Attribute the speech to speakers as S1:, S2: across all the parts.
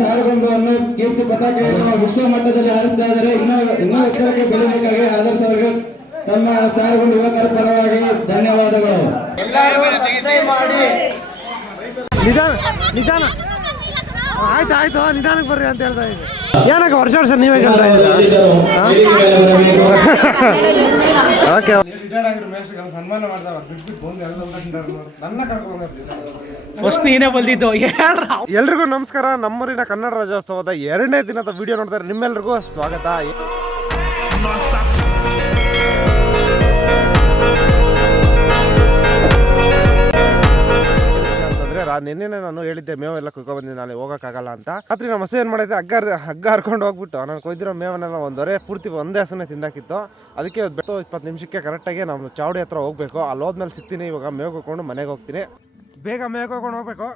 S1: ಸಾರಗೊಂಡವನ್ನು ಕೀರ್ತಿ ಪತಾಕೆಯನ್ನು ವಿಶ್ವ ಮಟ್ಟದಲ್ಲಿ ಹಾರಿಸ್ತಾ ಇದ್ದಾರೆ. ಇನ್ನೂ ಇನ್ನೂ ಎತ್ತರಕ್ಕೆ ಬೆಳಿಬೇಕಾಗಿ ಆದರ್ಶ ಅವರಿಗೆ ತಮ್ಮ ಸಾರಗೊಂಡು ಯುವಕರ ಪರವಾಗಿ ಧನ್ಯವಾದಗಳು.
S2: ನಿಧಾನ ನಿಧಾನ. ಆಯ್ತು ಆಯ್ತು ನಿಧಾನಕ್ಕೆ ಬರ್ರಿ ಅಂತ ಹೇಳ್ತಾ ಇದ್ದೀನಿ. ಏನಕ್ಕೆ ವರ್ಷ ವರ್ಷ ನೀವೇ ಕೇಳ್ತಾ ಓಕೆ. ಸನ್ಮಾನ ಮಾಡ್ತಾರ ನನ್ನ ಕರ್ಕೊಂಡು
S3: ಫಸ್ಟ್ ನೀನೇ ಬಂದಿದ್ದು
S2: ಎಲ್ರಿಗೂ ನಮಸ್ಕಾರ. ನಮ್ಮೂರಿನ ಕನ್ನಡ ರಾಜ್ಯೋತ್ಸವದ ಎರಡನೇ ದಿನದ ವಿಡಿಯೋ ನೋಡ್ತಾರೆ ನಿಮ್ಮೆಲ್ರಿಗೂ ಸ್ವಾಗತ. ನಿನ್ನೆನೆ ನಾನು ಹೇಳಿದ್ದೆ, ಮೇವು ಎಲ್ಲ ಕುಯ್ಕೊ ಬಂದಿದ್ದೆ ನಾಳೆ ಹೋಗೋಕ್ಕಾಗಲ್ಲ ಅಂತ. ರಾತ್ರಿ ನಮ್ಮ ಹಸು ಏನು ಮಾಡಿದೆ? ಹಗ್ಗ ಹಗ್ಗ ಹರ್ಕೊಂಡು ಹೋಗ್ಬಿಟ್ಟು, ನಾನು ಕೊಯ್ದಿರೋ ಮೇವನ್ನೆಲ್ಲ ಒಂದೊರೆ ಪೂರ್ತಿ ಒಂದೇ ಹಸನೆ ತಿಂದಾಕಿತ್ತು. ಅದಕ್ಕೆ ಬೆಟ್ಟು ಇಪ್ಪತ್ತು ನಿಮಿಷಕ್ಕೆ ಕರೆಕ್ಟಾಗಿ ನಾವು ಚಾವಡಿ ಹತ್ರ ಹೋಗ್ಬೇಕು. ಅಲ್ಲಿ ಹೋದ್ಮೇಲೆ ಸಿಗ್ತೀನಿ, ಇವಾಗ ಮೇವು ಹಾಕೊಂಡು ಮನೆಗೆ ಹೋಗ್ತೀನಿ. ಬೇಗ ಮೇವು ಹೋಗ್ಕೊಂಡು ಹೋಗ್ಬೇಕು.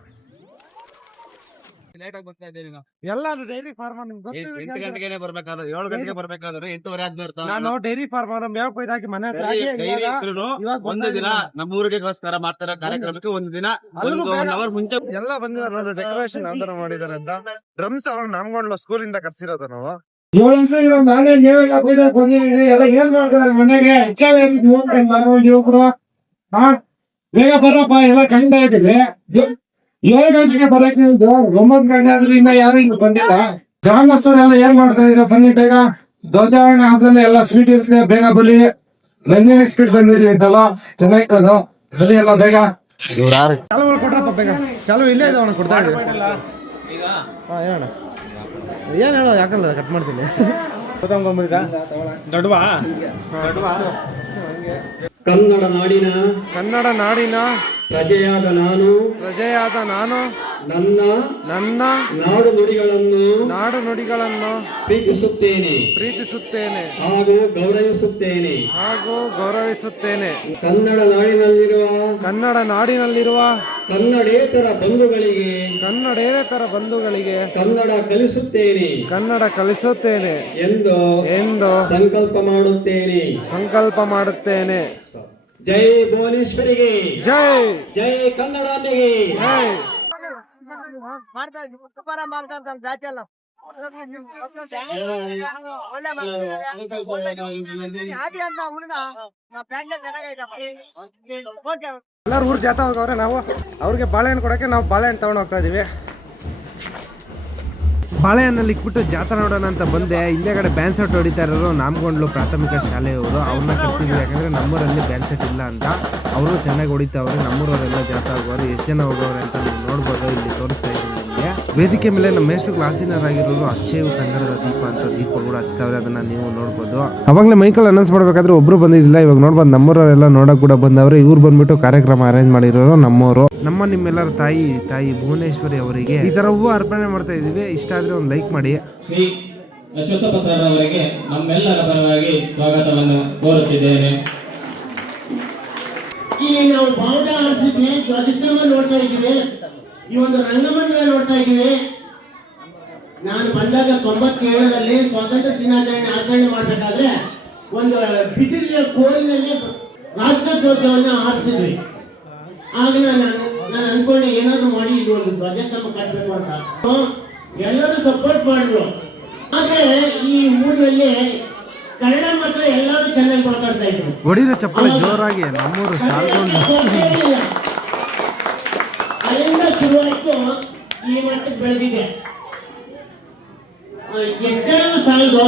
S3: ಲೇಟ್ ಆಗಿ ಬರ್ತಾ ಇದ್ದೀನಿ
S2: ಎಲ್ಲ ಡೈರಿ ಫಾರ್ಮರ್
S3: ಎಂಟು ಗಂಟೆಗೆ ಬರ್ಬೇಕಾದ್ರೆ ಏಳು ಗಂಟೆಗೆ ಬರ್ಬೇಕಾದ್ರೆ ಎಂಟೂವರೆ ಆದ್ಮೇಲೆ
S2: ನಾನು ಡೈರಿ ಫಾರ್ಮರ್ ಮೇವು ಕೊಯ್ದಾಕಿ ಮನೆ
S3: ಒಂದು ದಿನ. ನಮ್ಮ ಊರಿಗೆಗೋಸ್ಕರ ಮಾಡ್ತಾರ ಕಾರ್ಯಕ್ರಮಕ್ಕೆ ಒಂದು ದಿನ ಅವರ್ ಮುಂಚೆ
S2: ಎಲ್ಲ ಬಂದಿದ್ದಾರೆ ಡೆಕೋರೇಷನ್ ಅಂತ ಮಾಡಿದಾರೆ ಅಂತ. ಡ್ರಮ್ಸ್ ಅವ್ರು ನಮ್ಗೊಂಡ್ಲು ಸ್ಕೂಲ್ ಇಂದ ಕರ್ಸಿರೋದು ನಾವು.
S4: ನಾನೇ ನೇವಾಗ ಹಾಕಿದಾಗ ಬಂದಿದ್ದೀನಿ. ಎಲ್ಲ ಏನ್ ಮಾಡ್ತಾರೆ ಮನೆಗೆ? ಹೆಚ್ಚಾಗಿ ಯುವಕರು ಹಾ? ಬೇಗ ಬರಪ್ಪ ಎಲ್ಲ ಕಂಡ ಇದ್ದೀವಿ ಏಳು ಗಂಟೆಗೆ ಬರಕ್ಕೆ ಹೇಳಿದ್ದು ಒಂಬತ್ತು ಗಂಟೆ ಆದ್ರೂ ಇನ್ನ ಯಾರು ಇಲ್ಲಿ ಬಂದಿಲ್ಲ. ಗ್ರಾಮಸ್ಥರೆಲ್ಲ ಏನ್ ಮಾಡ್ತಾ ಇದೀರ ಬನ್ನಿ ಬೇಗ ಧ್ವಜಾರಣ ಆದ್ಮೇಲೆ ಎಲ್ಲ ಸ್ವೀಟ್ ಇರ್ಸ್ಲಿ ಬೇಗ ಬಲಿ ನಂಜನ ಸ್ಪೀಡ್ ಬಂದಿರಿ ಅಂತಲ್ಲ ಚೆನ್ನಾಗಿತ್ತು ಬಲಿ ಎಲ್ಲ ಬೇಗ.
S2: ಇಲ್ಲೇ ಕೊಡ್ತಾ ಇದ್ದೀವಿ. ಹಾ ಏನ್ ಹೇಳೋ ಯಾಕಂದ್ರೆ ಕಟ್ ಮಾಡ್ತೀನಿ. ದೊಡ್ಡವಾ
S1: ಕನ್ನಡ ನಾಡಿನ
S2: ಕನ್ನಡ ನಾಡಿನ
S1: ಪ್ರಜೆಯಾದ ನಾನು
S2: ಪ್ರಜೆಯಾದ ನಾನು
S1: ನನ್ನ
S2: ನನ್ನ
S1: ನಾಡು ನುಡಿಗಳನ್ನು
S2: ನಾಡು ನುಡಿಗಳನ್ನು
S1: ಪ್ರೀತಿಸುತ್ತೇನೆ.
S2: ಪ್ರೀತಿಸುತ್ತೇನೆ.
S1: ಹಾಗೂ ಗೌರವಿಸುತ್ತೇನೆ.
S2: ಹಾಗೂ ಗೌರವಿಸುತ್ತೇನೆ.
S1: ಕನ್ನಡ ನಾಡಿನಲ್ಲಿರುವ
S2: ಕನ್ನಡ ನಾಡಿನಲ್ಲಿರುವ
S1: ಕನ್ನಡೇತರ ಬಂಧುಗಳಿಗೆ
S2: ಕನ್ನಡೇತರ ಬಂಧುಗಳಿಗೆ
S1: ಕನ್ನಡ ಕಲಿಸುತ್ತೇನೆ.
S2: ಕನ್ನಡ ಕಲಿಸುತ್ತೇನೆ.
S1: ಎಂದು
S2: ಎಂದು
S1: ಸಂಕಲ್ಪ ಮಾಡುತ್ತೇನೆ.
S2: ಸಂಕಲ್ಪ ಮಾಡುತ್ತೇನೆ.
S1: ಜೈ ಭುವನೇಶ್ವರಿಗೆ.
S2: ಜೈ.
S1: ಜೈ ಕನ್ನಡಾಂಬೆಗೆ.
S2: ಜೈ. ಎಲ್ಲರೂ ಊರ್ ಜಾತ ಹೋಗವ್ರೆ ನಾವು ಅವ್ರಿಗೆ ಬಾಳೆಹಣ್ಣು ಕೊಡಕ್ಕೆ ನಾವು ಬಾಳೆಹಣ್ಣು ತಗೊಂಡ್ ಹೋಗ್ತಾ ಇದೀವಿ. ಬಾಳೆಹಣ್ಣಲ್ಲಿ ಇಕ್ಬಿಟ್ಟು ಜಾತ್ರೆ ನೋಡೋಣ ಅಂತ ಬಂದೆ. ಹಿಂದೆ ಕಡೆ ಬ್ಯಾನ್ ಸೆಟ್ ಹೊಡಿತಾ ಇರೋರು, ನಾಮಗೊಂಡ್ಲು ಪ್ರಾಥಮಿಕ ಶಾಲೆಯವರು, ಅವ್ರನ್ನ ಕರ್ಸಿದ್ವಿ. ಯಾಕಂದ್ರೆ ನಮ್ಮೂರಲ್ಲಿ ಬ್ಯಾನ್ ಸೆಟ್ ಇಲ್ಲ ಅಂತ. ಅವರು ಚೆನ್ನಾಗಿ ಹೊಡಿತಾವ್ರೆ, ನಮ್ಮೂರವರೆಲ್ಲ ಜಾತ್ರೆ ಆಗೋರು ಎಷ್ಟು ಜನ ಹೋಗೋರು ಅಂತ ನೀವು ನೋಡ್ಬೋದು, ಇಲ್ಲಿ ತೋರಿಸ್ತಾ ಇದ್ದೀನಿ. ವೇದಿಕೆ ಮೇಲೆ ನಮ್ಮ ಎಷ್ಟು ಕ್ಲಾಸಿನರಾಗಿರೋರು ಅಚ್ಚೇವು ಕನ್ನಡದ ದೀಪ ಅಂತ ದೀಪ ಕೂಡ ಹಚ್ತಾವ್ರೆ ಅದನ್ನ ನೀವು ನೋಡ್ಬೋದು. ಅವಾಗಲೇ ಮೈಕಲ್ ಅನೌನ್ಸ್ ಮಾಡ್ಬೇಕಾದ್ರೆ ಒಬ್ರು ಬಂದಿದ್ದಿಲ್ಲ ಇವಾಗ ನೋಡ್ಬೋದು ನಮ್ಮೂರವರೆಲ್ಲ ನೋಡಕ್ ಕೂಡ ಬಂದವ್ರೆ ಇವ್ರು ಬಂದ್ಬಿಟ್ಟು ಕಾರ್ಯಕ್ರಮ ಅರೇಂಜ್ ಮಾಡಿರೋರು ನಮ್ಮೋರು. ನಮ್ಮ ನಿಮ್ಮೆಲ್ಲರ ತಾಯಿ ತಾಯಿ ಭುವನೇಶ್ವರಿ ಅವರಿಗೆ ಈ ತರ ಹೂವು ಅರ್ಪಣೆ ಮಾಡ್ತಾ ಇದೀವಿ ಇಷ್ಟ ಆದ್ರೆ ಒಂದು ಲೈಕ್ ಮಾಡಿ.
S5: ಸರ್ ಅವರಿಗೆ ನಮ್ಮೆಲ್ಲರ ಪರವಾಗಿ ಸ್ವಾಗತವನ್ನು ಕೋರುತ್ತಿದ್ದೇನೆ.
S6: ಇಲ್ಲಿ ನಾವು ಬಾವುಟ ಆರಿಸಿದ್ವಿ ಧ್ವಜಸ್ತಂಭ ನೋಡ್ತಾ ಇದ್ದೀವಿ. ಈ ಒಂದು ರಂಗಮಂದಿರ ನೋಡ್ತಾ ಇದ್ದೀವಿ. ನಾನು ಬಂದಾಗ ತೊಂಬತ್ತೇಳರಲ್ಲಿ ಸ್ವಾತಂತ್ರ್ಯ ದಿನಾಚರಣೆ ಆಚರಣೆ ಮಾಡಬೇಕಾದ್ರೆ ಒಂದು ಬಿದಿರಿನ ಕೋಲಿನಲ್ಲಿ ರಾಷ್ಟ್ರಧ್ವಜವನ್ನು ಆರಿಸಿದ್ವಿ ಆಗ ನಾನು ನಾನು ಅನ್ಕೊಂಡೆ ಏನಾದ್ರು ಮಾಡಿ ಇದು ಒಂದು ಧ್ವಜಸ್ತಂಭ ಕಟ್ಟಬೇಕು ಅಂತ. ಎಲ್ಲರೂ ಸಪೋರ್ಟ್ ಮಾಡಿದ್ರು. ಆದ್ರೆ ಈ ಊರಿನಲ್ಲಿ ಕನ್ನಡ ಮಾತ್ರ ಎಲ್ಲರೂ ಚೆನ್ನಾಗಿ ಮಾತಾಡ್ತಾ ಇದ್ರು.
S2: ಹೊಡಿರೋ ಚಪ್ಪಲಿ ಜೋರಾಗಿ ನಮ್ಮೂರು ಸಾಲ್ಕೊಂಡು
S6: ಅಲ್ಲಿಂದ ಶುರುವಾಯ್ತು, ಈ ಮಟ್ಟಕ್ಕೆ ಬೆಳೆದಿದೆ. ಎಷ್ಟೇ ಸಾಲದು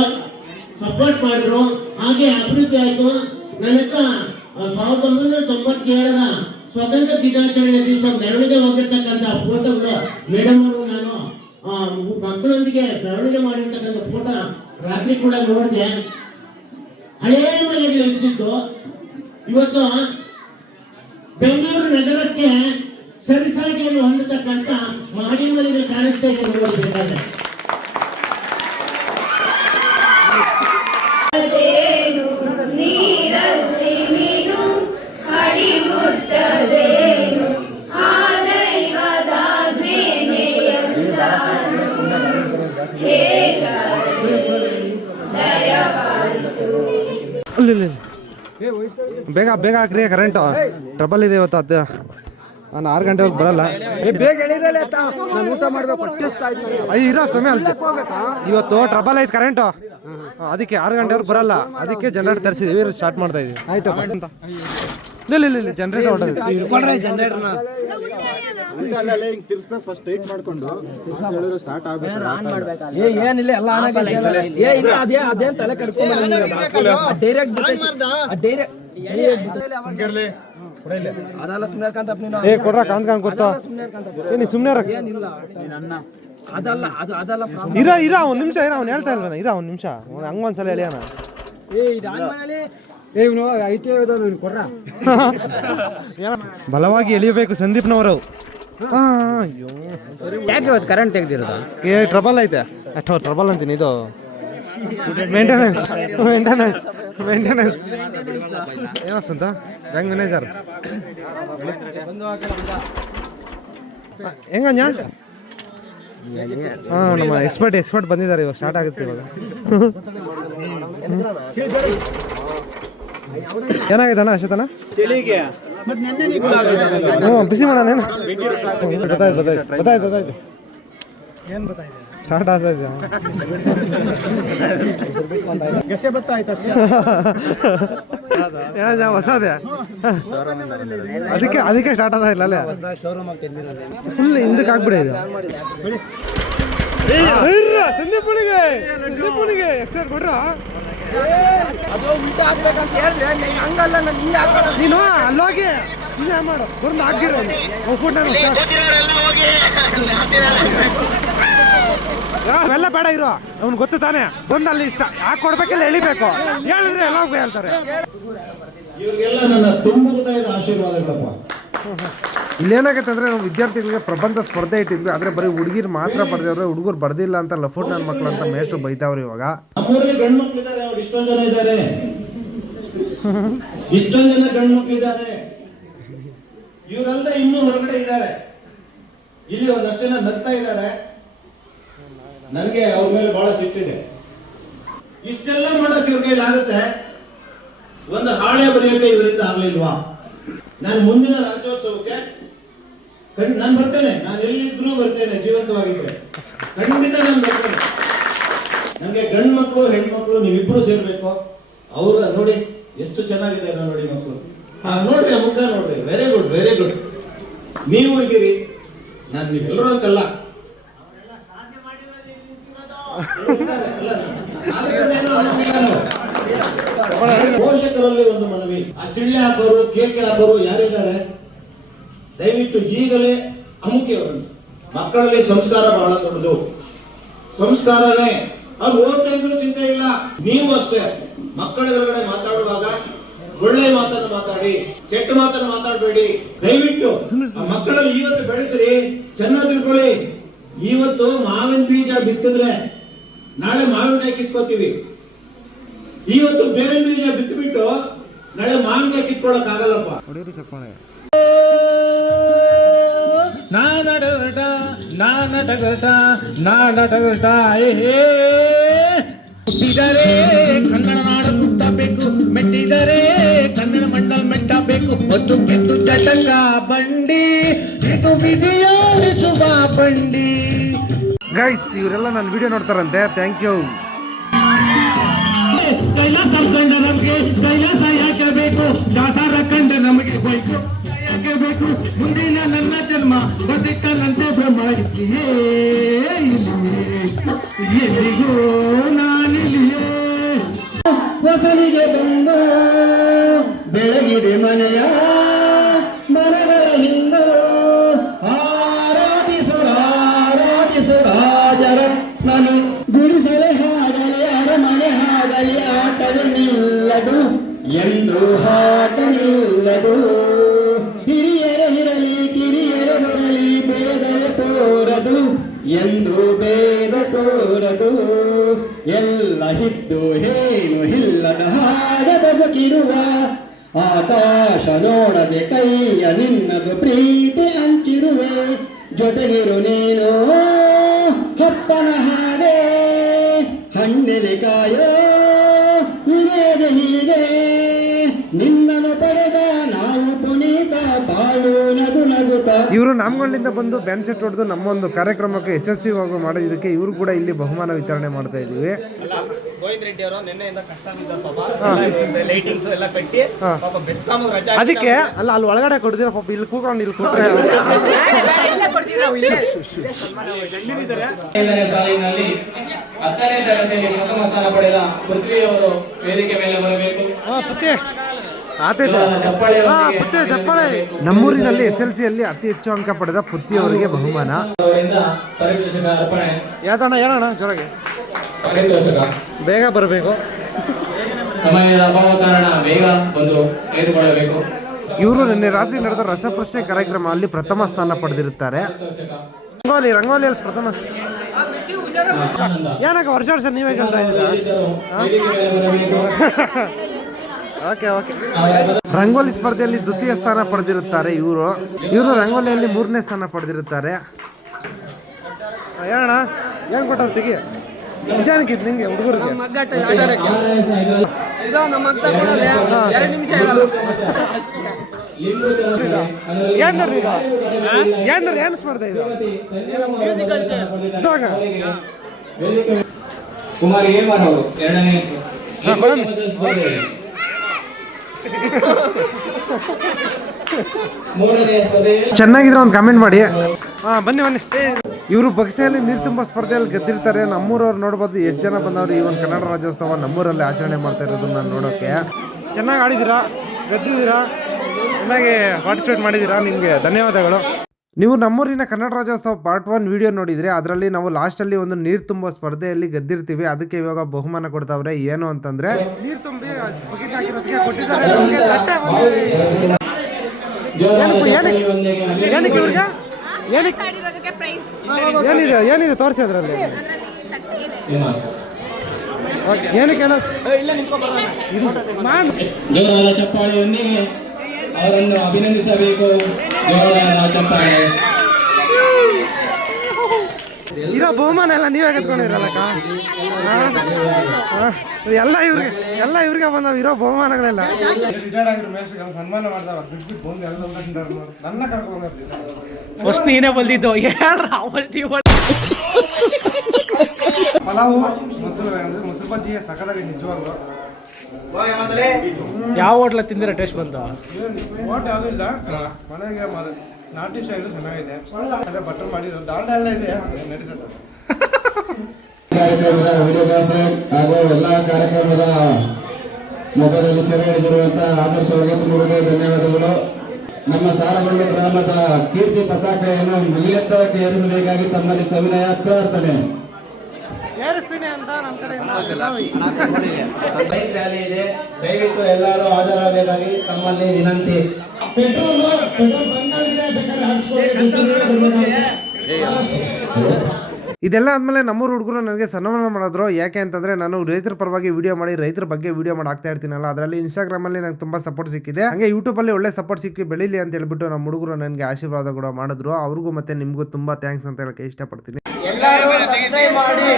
S6: ಸಪೋರ್ಟ್ ಮಾಡಿದ್ರು, ಹಾಗೆ ಅಭಿವೃದ್ಧಿ ಆಯ್ತು. ನನ್ನ ಸಾವಿರದ ಒಂಬೈನೂರ ತೊಂಬತ್ತೇಳರ ಸ್ವತಂತ್ರ ದಿನಾಚರಣೆ ದಿವಸ ಮೆರವಣಿಗೆ ಹೋಗಿರ್ತಕ್ಕಂಥ ಫೋಟೋಗಳು ಮೇಡಮ್ ಅವರು ನಾನು ಮಕ್ಕಳೊಂದಿಗೆ ಮೆರವಣಿಗೆ ಮಾಡಿರ್ತಕ್ಕಂಥ ಫೋಟೋ ರಾತ್ರಿ ಕೂಡ ನೋಡಿದೆ. ಹಳೇ ಮನೆಗಳು ಇರ್ತಿದ್ದು ಇವತ್ತು ಬೆಂಗಳೂರು ನಗರಕ್ಕೆ ಸರಿಸಾಗಿಯನ್ನು ಹೊಂದತಕ್ಕಂತ ಮಹಡಿ ಮನೆಗೆ ಕಾಣಿಸ್ತಾ ಇದೆ ನೋಡಬೇಕಾದ್ರೆ.
S2: ಬೇಗ ಬೇಗ ಹಾಕ್ರಿ ಕರೆಂಟು ಟ್ರಬಲ್ ಇದೆ ಇವತ್ತು ಅದು. ನಾನು ಆರು ಗಂಟೆವರೆಗೆ ಬರಲ್ಲ.
S5: ಬೇಗ ಹೇಳಿರಲ್ಲ ನಾನು ಊಟ ಮಾಡ್ಬೇಕು.
S2: ಅಯ್ಯ ಇರೋ ಸಮಯ ಇವತ್ತು ಟ್ರಬಲ್ ಐತೆ ಕರೆಂಟು ಅದಕ್ಕೆ ಆರು ಗಂಟೆವರೆಗೆ ಬರಲ್ಲ. ಅದಕ್ಕೆ ಜನರೇಟರ್ ತರಿಸಿದೀವಿ. ಸ್ಟಾರ್ಟ್ ಮಾಡ್ತಾ ಇದೀವಿ ಆಯ್ತು. ಅಂತ ಇಲ್ಲ ಇಲ್ಲ ಇಲ್ಲ. ಜನರೇಟರ್ ಹೊಡೆದ.
S5: ಜನರೇಟರ್ನ ಏ ಏನಿಲ್ಲ ಎಲ್ಲ ಏ ಅದೆಲ್ಲ ಸುಮ್ಮನೆ ನೀನು.
S2: ಏ ಕೊಡ್ರ ಕಾಂತ್ ಕಾಂತ್ ಗೊತ್ತಾ?
S5: ಸುಮ್ಮನೆ ಇರ್ಕಂತಪ್ಪ
S2: ಏ ನೀ ಸುಮ್ಮನೆ
S5: ಏನಿಲ್ಲ. ಅದಲ್ಲ ಅದು ಅದಲ್ಲ
S2: ಇರ ಇರ ಒಂದ್ ನಿಮಿಷ ಇರ ಅವ್ನು ಹೇಳ್ತಾ ಇಲ್ವನ? ಇರ ಒಂದ್ ನಿಮಿಷ. ಹಂಗೊಂದ್ಸಲ ಹೇಳಿಯೋಣ ಬಲವಾಗಿ ಎಳಿಬೇಕು ಸಂದೀಪ್ನವರು. ಅಯ್ಯೋ.
S5: ಯಾಕೆ ಇವತ್ತು ಕರೆಂಟ್ ತೆಗ್ದಿರೋದು?
S2: ಏ ಟ್ರಬಲ್ ಐತೆ. ಅಷ್ಟು ಟ್ರಬಲ್ ಅಂತೀನಿ ಇದು. ಮೇಂಟೆನೆನ್ಸ್ ಮೇಂಟೆನೆನ್ಸ್ ಮೇಂಟೆನೆನ್ಸ್ ಅಂತ ಬ್ಯಾಂಕ್ ಮ್ಯಾನೇಜರ್ ಹೆಂಗಣ್ಣ ಹಾಂ ನಮ್ಮ ಎಕ್ಸ್ಪರ್ಟ್ ಎಕ್ಸ್ಪರ್ಟ್ ಬಂದಿದ್ದಾರೆ ಇವಾಗ ಸ್ಟಾರ್ಟ್ ಆಗುತ್ತೆ ಇವಾಗ. ಏನಾಗಿದೆ ಅಣ್ಣ ಅಶೋತನ ಹ್ಞೂ ಬಿಸಿ ಮಾಡೋಣ ಏನು? ಗೊತ್ತಾಯ್ತು ಗೊತ್ತಾಯ್ತು ಗೊತ್ತಾಯ್ತು ಗೊತ್ತಾಯ್ತು
S5: ಏನು ಗೊತ್ತಾಯ್ತು
S2: ಸ್ಟಾರ್ಟ್ ಏನೋ ಹೊಸದೇ ಅದಕ್ಕೆ ಅದಕ್ಕೆ ಸ್ಟಾರ್ಟ್ ಆದ ಇಲ್ಲ ಅಲ್ಲೇ?
S5: ಶೋರೂಮ್
S2: ಫುಲ್ ಹಿಂದಕ್ಕೆ ಆಗ್ಬಿಡಿ ಇದು. ಸಂದೀಪನಿಗೆ ಎಕ್ಸ್ಟ್ರಾ ಕೊಡ್ರ?
S5: ನೀನ್
S2: ಅಲ್ಲೋಗಿ ಹಿಂಗೆ. ಮಾಡು. ಬಂದು ಹಾಕಿರೋ ನಾನು ಅವೆಲ್ಲ ಬೇಡ ಇರೋ. ಅವ್ನು ಗೊತ್ತು ತಾನೆ. ಬಂದು ಅಲ್ಲಿ ಇಷ್ಟ. ಯಾಕೆ ಕೊಡ್ಬೇಕೆಲ್ಲ ಎಳಿಬೇಕು. ಹೇಳಿದ್ರೆ ಎಲ್ಲ ಹೇಳ್ತಾರೆ.
S3: ಇವ್ರಿಗೆಲ್ಲ ನನ್ನ ತುಂಬು ಹೃದಯದ ಆಶೀರ್ವಾದಗಳಪ್ಪ.
S2: ಇಲ್ಲೇನಾಗತ್ತೆ ಅಂದ್ರೆ ನಾವು ವಿದ್ಯಾರ್ಥಿಗಳಿಗೆ ಪ್ರಬಂಧ ಸ್ಪರ್ಧೆ ಇಟ್ಟಿದ್ವಿ. ಆದ್ರೆ ಬರೀ ಹುಡುಗಿರು ಮಾತ್ರ ಬರ್ದೇವ್ರೆ ಹುಡುಗರು ಬರ್ದಿಲ್ಲ ಅಂತ ಲಫೋಟ್ ನನ್ನ ಮಕ್ಳು ಅಂತ ಮೇಷ್ಟ್ರು ಬೈತಾವ್ರಿ ಇವಾಗ.
S3: ಇಷ್ಟೊಂದು ಜನ ಇದ್ದಾರೆ. ಇಷ್ಟೊಂದು ಜನ ಗಂಡು ಮಕ್ಳಿದ್ದಾರೆ ಇವರೆಲ್ಲ ಇನ್ನೂ ಹೊರಗಡೆ ಇದ್ದಾರೆ. ಇಲ್ಲಿ ಒಂದಷ್ಟು ಜನ ನಗ್ತಾ ಇದ್ದಾರೆ. ನನಗೆ ಅವ್ರ ಮೇಲೆ ಬಹಳ ಸಿಟ್ಟಿದೆ. ಇಷ್ಟೆಲ್ಲ ಮಾಡೋಕೆ ಇವ್ರ ಕೈಲಿ ಆಗುತ್ತೆ? ಒಂದು ಹಾಳೆ ಬರೆಯೋಕೆ ಇವರಿಂದ ಆಗ್ಲಿಲ್ವಾ? ನಾನು ಮುಂದಿನ ರಾಜ್ಯೋತ್ಸವಕ್ಕೆ ಕಣ್ ನಾನು ಬರ್ತೇನೆ. ನಾನು ಎಲ್ಲಿದ್ರೂ ಬರ್ತೇನೆ, ಜೀವಂತವಾಗಿದ್ರೆ. ಖಂಡಿತ ನಾನು ಬರ್ತೇನೆ. ನನಗೆ ಗಂಡು ಮಕ್ಕಳು ಹೆಣ್ಮಕ್ಳು, ನೀವಿಬ್ರು ಸೇರ್ಬೇಕು. ಅವ್ರ ನೋಡಿ ಎಷ್ಟು ಚೆನ್ನಾಗಿದೆ ನೋಡಿ ಮಕ್ಕಳು ಹಾ ನೋಡ್ರಿ ಮುಖ ನೋಡ್ರಿ. ವೆರಿ ಗುಡ್ ವೆರಿ ಗುಡ್ ನೀವು ಇದ್ದೀರಿ. ನಾನು ನೀವೆಲ್ಲರೂ ಅಂತಲ್ಲ. ಪೋಷಕರಲ್ಲಿ ಒಂದು ಮನವಿ. ಆ ಸಿಳ್ಳೆ ಹಾಕೋರು, ಕೇಕೆ ಹಾಕೋರು ಯಾರಿದ್ದಾರೆ? ದಯವಿಟ್ಟು ಈಗಲೇ ಅಮುಕಿಯವರನ್ನು ಮಕ್ಕಳಲ್ಲಿ ಸಂಸ್ಕಾರ ಬಹಳ ದೊಡ್ಡದು. ಸಂಸ್ಕಾರನೇ. ಅವ್ರು ಓದ್ತಾ ಚಿಂತೆ ಇಲ್ಲ. ನೀವು ಅಷ್ಟೇ. ಮಕ್ಕಳ ಎದುರುಗಡೆ ಮಾತಾಡುವಾಗ ಒಳ್ಳೆ ಮಾತನ್ನು ಮಾತಾಡಿ, ಕೆಟ್ಟ ಮಾತನ್ನು ಮಾತಾಡಬೇಡಿ. ದಯವಿಟ್ಟು ಮಕ್ಕಳಲ್ಲಿ ಇವತ್ತು ಬೆಳೆಸ್ರಿ. ಚೆನ್ನಾಗಿ ತಿಳ್ಕೊಳ್ಳಿ. ಇವತ್ತು ಮಾವಿನ ಬೀಜ ಬಿತ್ತಿದ್ರೆ ನಾಳೆ ಮಾವಿನಕಾಯಿ ಕಿತ್ಕೋತೀವಿ. ಇವತ್ತು ಬೇರೆ ಬೀಜ ಬಿಟ್ಟುಬಿಟ್ಟು ನಾಳೆ ಮಾವಿನಕಾಯಿ ಕಿತ್ಕೊಳಕ್ ಆಗಲ್ಲಪ್ಪ.
S1: ನಾನಡಗಟ ನಾನಡಗಟ ನಾನಡಗಟ ಹುಟ್ಟಿದರೆ ಕನ್ನಡ ನಾಡು ಮುಟ್ಟಬೇಕು ಮೆಟ್ಟಿದರೆ ಕನ್ನಡ ಮಂಡಲ್ ಮೆಟ್ಟಬೇಕು. ಒತ್ತು ಕೆತ್ತು ಚಟಕ ಬಂಡಿ ಇದು ವಿಧಿಯೋಡಿಸುವ ಬಂಡಿ.
S2: ಗೈಸ್ ಇವರೆಲ್ಲ ನನ್ನ ವಿಡಿಯೋ ನೋಡ್ತಾರಂತೆ. ಥ್ಯಾಂಕ್ ಯು
S1: ಕೈಲಾಸ ಕಂಡ ನಮಗೆ ಕೈಲಾಸ ಯಾಕೆ ಬೇಕು ದಾಸಾರ ಕಂಡ ನಮಗೆ ಬೇಕು ಯಾಕೆ ಬೇಕು ಮುಂದಿನ ನನ್ನ ಜನ್ಮ ಬದುಕನಂತೆ ಇಲ್ಲಿಯೇ ಎಲ್ಲಿಗೋ ನಾನಿಲ್ಲಿಯೇ. ಹೊಸಲಿಗೆ ಬಂದು ಬೆಳಗಿದೆ ಮನೆಯ ಎಂದು ಹಾಟ ನಿಲ್ಲದು ಹಿರಿಯರ ಇರಲಿ, ಕಿರಿಯರ ಬರಲಿ, ಭೇದವೇ ತೋರದು. ಎಂದು ಭೇದ ತೋರದು. ಎಲ್ಲ ಹಿದ್ದು ಏನು ಇಲ್ಲದ ಹಾಗೆ ಬದುಕಿರುವ. ಆಕಾಶ ನೋಡದೆ ಕೈಯ ನಿನ್ನದು ಪ್ರೀತಿ ಅಂಚಿರುವೆ ಜೊತೆಗಿರು ನೀನು
S2: ಇವರು ನಾಮಗಳಿಂದ ಬಂದು ಬ್ಯಾನ್ ಸೆಟ್ ಹೊಡೆದು ನಮ್ಮ ಒಂದು ಕಾರ್ಯಕ್ರಮಕ್ಕೆ ಯಶಸ್ವಿವಾಗಿ ಮಾಡೋದಕ್ಕೆ ಇವರು ಕೂಡ ಇಲ್ಲಿ ಬಹುಮಾನ ವಿತರಣೆ ಮಾಡ್ತಾ ಇದ್ದೀವಿ.
S3: ಗೋವಿಂದ ರೆಡ್ಡಿ ಅವರು ನಿನ್ನೆಯಿಂದ ಕಷ್ಟ ಬಿದ್ದ ಪಾಪ. ಲೈಟಿಂಗ್ಸ್ ಎಲ್ಲ ಕಟ್ಟಿ ಪಾಪ ಬೆಸ್ಕಾಮ್ ರಜಾ
S2: ಅದಕ್ಕೆ ಅಲ್ಲ ಅಲ್ಲಿ ಒಳಗಡೆ ಕೊಡ್ತೀರ ಪಾಪ ಇಲ್ಲಿ ಕೂತ್ಕೊಂಡು ಇಲ್ಲಿ ಕೂತ್ರೆ
S5: ಸಾಲಿನಲ್ಲಿ ಹತ್ತನೇ ತರಗತಿಯಲ್ಲಿ ಪ್ರಥಮ ಸ್ಥಾನ ಪಡೆದ ಪೃಥ್ವಿಯವರು ವೇದಿಕೆ ಮೇಲೆ ಬರಬೇಕು ಚಪ್ಪಾಳೆ
S2: ನಮ್ಮೂರಿನಲ್ಲಿ ಎಸ್ ಎಲ್ ಸಿಯಲ್ಲಿ ಅತಿ ಹೆಚ್ಚು ಅಂಕ ಪಡೆದ ಪುತ್ತಿಯವರಿಗೆ ಬಹುಮಾನ. ಯಾತಣ್ಣ ಹೇಳೋಣ ಜೊರಗೆ. ಬೇಗ ಬರಬೇಕು.
S5: ಸಮಯದ ಅಭಾವ ಕಾರಣ ಬೇಗ ಬಂದು ತೆಗೆದುಕೊಳ್ಳಬೇಕು
S2: ಇವರು ನಿನ್ನೆ ರಾತ್ರಿ ನಡೆದ ರಸಪ್ರಶ್ನೆ ಕಾರ್ಯಕ್ರಮ ಅಲ್ಲಿ ಪ್ರಥಮ ಸ್ಥಾನ ಪಡೆದಿರುತ್ತಾರೆ. ರಂಗೋಲಿ ರಂಗೋಲಿಯಲ್ಲಿ ಪ್ರಥಮ ಏನಕ್ಕ ವರ್ಷ ವರ್ಷ ನೀವೇ ಕೇಳ್ತಾ ಇದ್ದೀರಾ? ಓಕೆ ಓಕೆ ರಂಗೋಲಿ ಸ್ಪರ್ಧೆಯಲ್ಲಿ ದ್ವಿತೀಯ ಸ್ಥಾನ ಪಡೆದಿರುತ್ತಾರೆ ಇವರು. ಇವರು ರಂಗೋಲಿಯಲ್ಲಿ ಮೂರನೇ ಸ್ಥಾನ ಪಡೆದಿರುತ್ತಾರೆ. ಹೇಳೋಣ ಏನು ಕೊಟ್ಟರು ತೆಗಿ? ಇದೇನಕ್ಕಿತ್ತು ನಿಂಗೆ ಹುಡುಗರಿಗೆ.
S7: ಆಡಕ್ಕೆ ಇದು
S2: ಏನ್ರಿ ಏನು ಸ್ಪರ್ಧೆ ಇದು?
S5: ಕುಮಾರ್ ಏನ್ ಮಾಡೋರು ಎರಡನೇ
S2: ಚೆನ್ನಾಗಿದ್ರೆ ಒಂದು ಕಮೆಂಟ್ ಮಾಡಿ. ಹಾ ಬನ್ನಿ ಬನ್ನಿ. ಇವರು ಬಕ್ಸೆಯಲ್ಲಿ ನೀರು ತುಂಬ ಸ್ಪರ್ಧೆಯಲ್ಲಿ ಗೆದ್ದಿರ್ತಾರೆ. ನಮ್ಮೂರವ್ರು ನೋಡ್ಬೋದು ಎಷ್ಟು ಜನ ಬಂದವರು ಈ ಒಂದು ಕನ್ನಡ ರಾಜ್ಯೋತ್ಸವ ನಮ್ಮೂರಲ್ಲಿ ಆಚರಣೆ ಮಾಡ್ತಾ ಇರೋದನ್ನ ನೋಡೋಕೆ. ಚೆನ್ನಾಗಿ ಆಡಿದ್ದೀರಾ? ಗೆದ್ದಿದ್ದೀರಾ? ಚೆನ್ನಾಗಿ ಪಾರ್ಟಿಸಿಪೇಟ್ ಮಾಡಿದ್ದೀರಾ? ನಿಮಗೆ ಧನ್ಯವಾದಗಳು. ನೀವು ನಮ್ಮೂರಿನ Kannada Rajyotsava part one video ನೋಡಿದ್ರೆ ಅದರಲ್ಲಿ ನಾವು ಲಾಸ್ಟಲ್ಲಿ ಒಂದು ನೀರು ತುಂಬೋ ಸ್ಪರ್ಧೆಯಲ್ಲಿ ಗೆದ್ದಿರ್ತೀವಿ. ಅದಕ್ಕೆ ಇವಾಗ ಬಹುಮಾನ ಕೊಡ್ತಾವ್ರೆ. ಏನು ಅಂತಂದ್ರೆ ನೀರು ತುಂಬಿ ಏನಿದೆ ಏನಿದೆ ತೋರಿಸಿ ಅದರಲ್ಲಿ? ಏನಕ್ಕೆ
S5: ಜೋರಾದ ಅವರನ್ನು ಅಭಿನಂದಿಸಬೇಕು. ಚಪ್ಪಾಳೆ.
S2: ಇರೋ ಬಹುಮಾನ ಎಲ್ಲ ನೀವೇ ಕತ್ಕೊಂಡಿರಲ್ಲ ಎಲ್ಲ ಇವ್ರಿಗೆ ಎಲ್ಲ ಇವ್ರಿಗೆ ಬಂದವ ಇರೋ ಬಹುಮಾನಗಳೆಲ್ಲ. ಸನ್ಮಾನ
S7: ಫಸ್ಟ್ ನೀನೇ ಬಂದಿದ್ದು. ಹೇಳ್ರ
S2: ಪಲಾವು ಮೊಸರು ಅಂದ್ರೆ ಮೊಸರು ಬಜ್ಜಿ ನಿಜವಾಗ್ಲು.
S7: ಯಾವ ಹೋಟ್ಲ ತಿಂದಿರ ಟೇಸ್ಟ್ ಬಂತು?
S2: ಓಟ್ ಯಾವುದೂ ಇಲ್ಲ. ಮನೆಗೆ ನಾಟಿ ಸ್ಟೈಲು ಚೆನ್ನಾಗಿದೆ. ಅದೇ ಬಟರ್ ಮಾಡಿರೋ ದಾಂಡ ಎಲ್ಲ ಇದೆ. ನಡೀತದೆ.
S1: ಕಾರ್ಯಕ್ರಮದ ವಿಡಿಯೋಗ್ರಾಫರ್ ಹಾಗೂ ಎಲ್ಲಾ ಕಾರ್ಯಕ್ರಮದ ಮೊಬೈಲಲ್ಲಿ ಸೆರೆ ಹಿಡಿದಿರುವಂತಹ ಆದರ್ಶ ಅವರಿಗೆ ಧನ್ಯವಾದಗಳು. ನಮ್ಮ ಸಾರಗೊಂಡು ಗ್ರಾಮದ ಕೀರ್ತಿ ಪತಾಕೆಯನ್ನು ಮುಗಿಲೆತ್ತರಕ್ಕೆ ಏರಿಸಬೇಕಾಗಿ ತಮ್ಮಲ್ಲಿ ಸವಿನಯ ಪ್ರಾರ್ಥನೆ
S2: ಏರಿಸ್ತೀನಿ ಅಂತ ನಮ್ಮ ಕಡೆಯಿಂದ
S6: ಬೈಕ್ ರ್ಯಾಲಿ ಇದೆ. ದಯವಿಟ್ಟು ಎಲ್ಲರೂ ಹಾಜರಾಗಬೇಕಾಗಿ ತಮ್ಮಲ್ಲಿ ವಿನಂತಿ. ಪೆಟ್ರೋಲ್ ಪೆಟ್ರೋಲ್ ಬಂದಾಗಿದೆ ಬೇಕಾದ್ರೆ ಹಾಕ್ಸ್ಕೊಳ್ಳಿ.
S2: ಇದೆಲ್ಲ ಆದಮೇಲೆ ನಮ್ಮೂರು ಹುಡುಗರು ನನಗೆ ಸನ್ಮಾನ ಮಾಡಿದ್ರು. ಯಾಕೆ ಅಂತಂದ್ರೆ ನಾನು ರೈತರ ಪರವಾಗಿ ವಿಡಿಯೋ ಮಾಡಿ ರೈತರ ಬಗ್ಗೆ ವಿಡಿಯೋ ಮಾಡಿ ಆಗ್ತಾ ಇರ್ತೀನಲ್ಲ ಅದರಲ್ಲಿ ಇನ್ಸ್ಟಾಗ್ರಾಮ್ ಅಲ್ಲಿ ನಂಗೆ ತುಂಬಾ ಸಪೋರ್ಟ್ ಸಿಕ್ಕಿದೆ. ಹಂಗೆ ಯೂಟ್ಯೂಬ್ ಅಲ್ಲಿ ಒಳ್ಳೆ ಸಪೋರ್ಟ್ ಸಿಕ್ಕಿ ಬೆಳೀಲಿ ಅಂತ ಹೇಳ್ಬಿಟ್ಟು ನಮ್ಮ ಹುಡುಗರು ನನಗೆ ಆಶೀರ್ವಾದ ಕೂಡ ಮಾಡಿದ್ರು. ಅವ್ರಿಗೂ ಮತ್ತೆ ನಿಮಗೂ ತುಂಬಾ ಥ್ಯಾಂಕ್ಸ್ ಅಂತ ಹೇಳಕ್ಕೆ ಇಷ್ಟಪಡ್ತೀನಿ.
S7: ಮಾಡಿ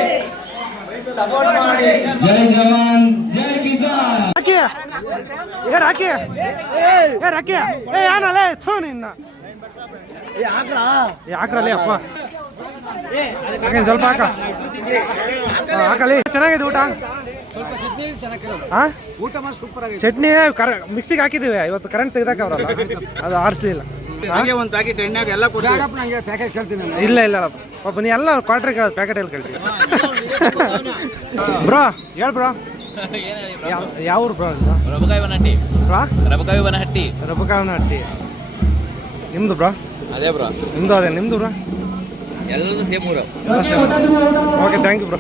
S7: ಸಪೋರ್ಟ್ ಮಾಡಿ.
S1: ಜೈ ಜವಾನ್ ಜೈ ಕಿಸಾನ್.
S2: ರಾಕಿ ಏ ರಾಕಿ ಏ ರಾಕಿ ಏ ಯಾನಲ್ಲೇ ಥೂ ನಿನ್ನ. ಯಾಕ್ರಲ್ಲಿ ಅಪ್ಪ. ಸ್ವಲ್ಪ ಹಾಕ. ಹಾಕಲಿ. ಚೆನ್ನಾಗಿದೆ ಊಟ? ಹಾ
S7: ಊಟ ಮಾಡಿ ಸೂಪರ್ ಆಗಿದೆ
S2: ಚಟ್ನಿ ಕರ ಮಿಕ್ಸಿಗೆ ಹಾಕಿದ್ದೀವಿ. ಇವತ್ತು ಕರೆಂಟ್ ತೆಗ್ದಾಕ ಅವರಲ್ಲ ಅದು ಆರಿಸ್ಲಿಲ್ಲ.
S3: ಹಂಗೆ ಒಂದು ಪ್ಯಾಕೆಟ್ ಎಣ್ಣೆಗ ಎಲ್ಲ ಕೊಡಿ
S7: ಬೇಡಪ್ಪ ನಂಗೆ ಪ್ಯಾಕೆಟ್ ಕೇಳ್ತೀನಿ ನಾನು.
S2: ಇಲ್ಲ ಇಲ್ಲ ಪಾಪ ನೀ ಎಲ್ಲ ಕ್ವಾರ್ಟರ್ ಕೇಳೋದು ಪ್ಯಾಕೆಟ್ ಎಲ್ಲಿ ಕೇಳ್ತೀವಿ ಬ್ರೋ ಹೇಳ್ ಬ್ರೋ. ಯಾವ ಊರು ಬ್ರೋ
S5: ರಬಕಾಯಿವನಹಟ್ಟಿ
S2: ಬ್ರೋ?
S5: ರಬಕಾಯಿವನಹಟ್ಟಿ
S2: ರಬಕಾವನಹಟ್ಟಿ ನಿಮ್ದು ಬ್ರೋ?
S5: ಅದೇ ಬ್ರೋ.
S2: ನಿಮ್ದು ಅದೇ ನಿಮ್ದು ಬ್ರೋ?
S5: ಎಲ್ಲರೂ ಸೇಮ್ ಊರು.
S2: Okay thank you bro.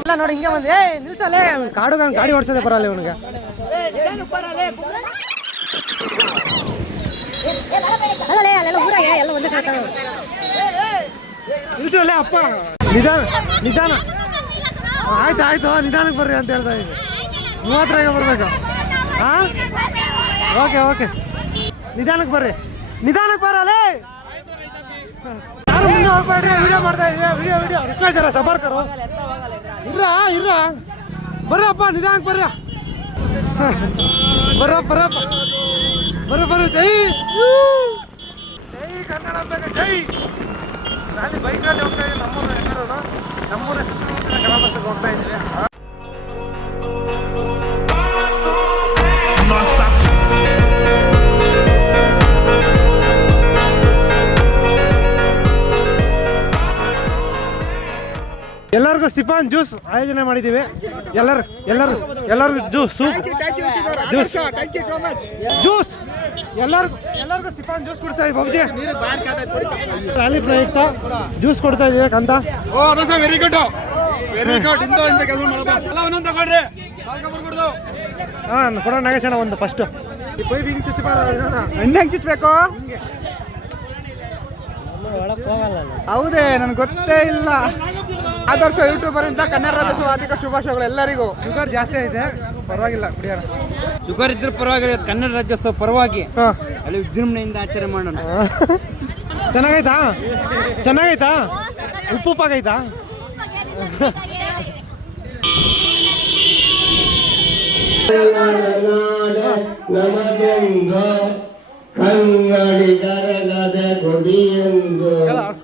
S2: ಎಲ್ಲ ನೋಡಿ ಹಿಂಗೆ ಒಂದು ಏ ನಿಲ್ಸಲ್ಲೇ ಕಾಡು ಗಾಡಿ ಓಡಿಸೋದೇ ಬರಲ್ಲ ಇವನಿಗೆ. ನಿಲ್ಸಲ್ಲೇ ಅಪ್ಪ. ನಿಧಾನ ನಿಧಾನ. ಆಯ್ತು ಆಯ್ತು, ನಿಧಾನಕ್ಕೆ ಬರ್ರಿ ಅಂತ ಹೇಳ್ತಾ ಇದ್ದೆ. ಮೂವತ್ತರಾಗ ಬರ್ಬೇಕು. ಹಾಂ? Okay okay. ನಿಧಾನಕ್ಕೆ ಬರ್ರಿ. ನಿಧಾನಕ್ಕೆ ಬರಲ್ಲೇ ಯಾರು ಮುಂದೆ ಹೋಗ್ಬೇಡ್ರಿ ವಿಡಿಯೋ ಮಾಡ್ತಾ ಇದೀವಿ ವಿಡಿಯೋ ವಿಡಿಯೋ ರಿಕ್ವೆಸ್ಟ್ ಸಬರ್ಕರು ಇರ್ರ ಇರ್ರ. ಬರ್ರಪ್ಪ, ನಿಧಾನಕ್ಕೆ ಬರ್ರ. ಬರ್ರಪ್ಪ ಬರಪ್ಪ ಬರ್ರ ಬರ ಜೈ! ಜೈ ಕನ್ನಡಾಂಬೆಗೆ ಜೈ! ನಾನು ಬೈಕಲ್ಲಿ ಹೋಗ್ತಾ ಇದ್ದೀನಿ ನಮ್ಮೂರು ಎಲ್ಲರೂ ನಮ್ಮೂರ ಸುತ್ತಮುತ್ತಲಿನ ಗ್ರಾಮಸ್ಥರು ಹೋಗ್ತಾ ಇದ್ದೀವಿ. ಎಲ್ಲರಿಗೂ ಸಿಪಾನ್ ಜ್ಯೂಸ್ ಆಯೋಜನೆ ಮಾಡಿದ್ದೀವಿ. ಎಲ್ಲರು ಎಲ್ಲರು ಎಲ್ಲರಿಗೂ ಜ್ಯೂಸ್. ಜ್ಯೂಸ್. ಜ್ಯೂಸ್. ಎಲ್ಲರಿಗೂ ಎಲ್ಲರಿಗೂ ಸಿಪಾನ್ ಜ್ಯೂಸ್ ಕೊಡ್ತಾ ಇದ್ದೀವಿ ಬಾಬುಜಿ. ರ್ಯಾಲಿ ಪ್ರಯುಕ್ತ ಜ್ಯೂಸ್ ಕೊಡ್ತಾ ಇದ್ದೀವಿ ಕಂತ
S8: ವೆರಿ ಗುಡ್ ವೆರಿ ಗುಡ್ ಇಂದ ಇಂದ ಕೆಲಸ ಮಾಡಬಾರ್ದು. ಎಲ್ಲ ಒಂದೊಂದು ತಗೊಳ್ರಿ
S2: ಹಾಂ ಕೊಡೋಣ ನಾಗೇಶಣ್ಣ ಒಂದು ಫಸ್ಟು ಈ ಪೈಪ್ ಹಿಂಗೆ ಚುಚ್ಚಬಾರ
S4: ಎಣ್ಣೆ ಹೆಂಗೆ ಚುಚ್ಬೇಕು? ಹೌದೇ ನನ್ಗೆ ಗೊತ್ತೇ ಇಲ್ಲ. ಆದರ್ಶ ಯೂಟ್ಯೂಬರ್ ಇಂದ ಕನ್ನಡ ರಾಜ್ಯೋತ್ಸವ ಅಧಿಕ ಶುಭಾಶಯಗಳು ಎಲ್ಲರಿಗೂ.
S2: ಶುಗರ್ ಜಾಸ್ತಿ ಐತೆ. ಪರವಾಗಿಲ್ಲ ಕುಡಿಯೋಣ.
S4: ಶುಗರ್ ಇದ್ರೆ ಪರವಾಗಿಲ್ಲ ಕನ್ನಡ ರಾಜ್ಯೋತ್ಸವ ಪರವಾಗಿ
S2: ಹಾಂ.
S4: ಅಲ್ಲಿ ವಿಜೃಂಭಣೆಯಿಂದ ಆಚರಣೆ ಮಾಡೋಣ.
S2: ಚೆನ್ನಾಗೈತಾ? ಚೆನ್ನಾಗೈತಾ? ಉಪ್ಪು ಉಪ್ಪಾಗೈತಾ?
S1: ನಮಗೆಂಗ ಕನ್ನಡಿಗರಗದ ಕೊಡಿಯೆಂದು ಎಂದು.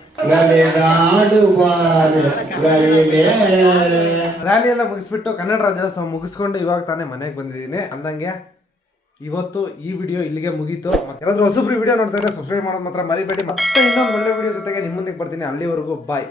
S2: ರ್ಯಾಲಿ ಎಲ್ಲ ಮುಗಿಸ್ಬಿಟ್ಟು ಕನ್ನಡ ರಾಜ್ಯೋತ್ಸವ ಮುಗಿಸ್ಕೊಂಡು ಇವಾಗ ತಾನೇ ಮನೆಗೆ ಬಂದಿದ್ದೀನಿ. ಅಂದಂಗೆ ಇವತ್ತು ಈ ವಿಡಿಯೋ ಇಲ್ಲಿಗೆ ಮುಗೀತು. ಯಾರಾದ್ರೂ ಹೊಸಬ್ರು ವಿಡಿಯೋ ನೋಡ್ತಾ ಸಬ್ಸ್ಕ್ರೈಬ್ ಮಾಡೋದು ಮಾತ್ರ ಮರಿಬೇಡಿ. ಮತ್ತೆ ಇನ್ನೊಂದು ಒಳ್ಳೆ ವಿಡಿಯೋ ಜೊತೆಗೆ ನಿಮ್ಮ ಮುಂದಕ್ಕೆ ಬರ್ತೀನಿ. ಅಲ್ಲಿವರೆಗೂ ಬಾಯ್